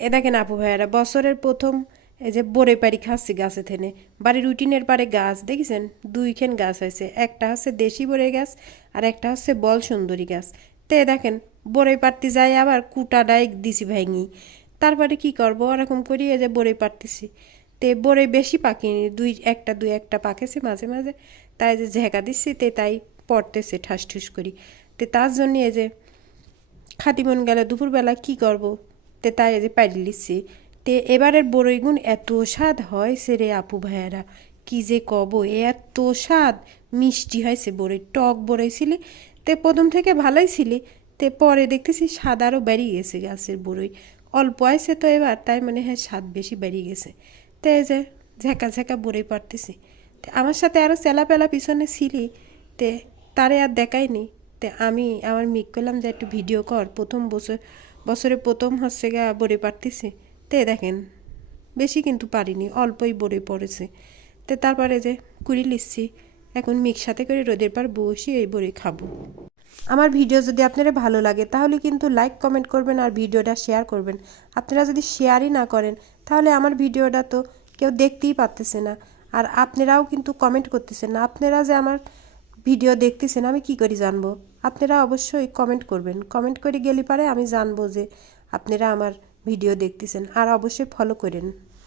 এ দেখেন আপু ভাইয়ারা বছরের প্রথম এই যে বড়ই পারি খাচ্ছি গাছে থেনে বাড়ির রুটিনের পারে গাছ দেখেছেন দুইখান গাছ আছে একটা হচ্ছে দেশি বড়ই গাছ আর একটা হচ্ছে বল সুন্দরী গাছ তে দেখেন বড়ই পাড়তে যাই আবার কুটা ডাই দিছি ভাঙি তারপরে কি করবো ওরকম করি এই যে বড়ই পাড়তেছি তে বড়ই বেশি পাকিনি দুই একটা পাকেছে মাঝে মাঝে তাই যে ঝেঁকা দিচ্ছি তে তাই পড়তেছে ঠাস ঠুস করি তে তার জন্য এই যে খাতি মন গেলে দুপুরবেলা কি করব তে তাই যে পাইরে লিচ্ছি তে এবারের বড়ইগুন এত স্বাদ হয় সে রে আপু ভাইয়ারা কি যে কব এত স্বাদ মিষ্টি হয়েছে বড়ই টক বড়ই ছিলি তে প্রথম থেকে ভালোই ছিলি তে পরে দেখতেছি স্বাদ আরও বেরিয়ে গেছে গাছের বড়ই অল্প আইছে তো এবার তাই মানে হ্যাঁ স্বাদ বেশি বেরিয়ে গেছে তে এই যে ঝেঁকা ঝেঁকা বড়ই পারতেছি তে আমার সাথে আরও চেলাপেলা পিছনে ছিলি তে তারে আর দেখায়নি তে আমি আমার মিক করলাম যে একটু ভিডিও কর প্রথম বছরে প্রথম হচ্ছে গা বড়ি পারতেছি তে দেখেন বেশি কিন্তু পারিনি অল্পই বড়ি পড়েছে তে তারপরে যে কুড়ি লিখছি এখন মিক সাথে করে রোদের পার বসি এই বড়ি খাবো আমার ভিডিও যদি আপনারা ভালো লাগে তাহলে কিন্তু লাইক কমেন্ট করবেন আর ভিডিওটা শেয়ার করবেন আপনারা যদি শেয়ারই না করেন তাহলে আমার ভিডিওটা তো কেউ দেখতেই পারতেছে না আর আপনারাও কিন্তু কমেন্ট করতেছেন না আপনারা যে আমার ভিডিও দেখতেছেন আমি কি করে জানবো আপনারা অবশ্যই কমেন্ট করবেন কমেন্ট করে গেলে পারে আমি জানবো যে আপনারা আমার ভিডিও দেখতেছেন আর অবশ্যই ফলো করেন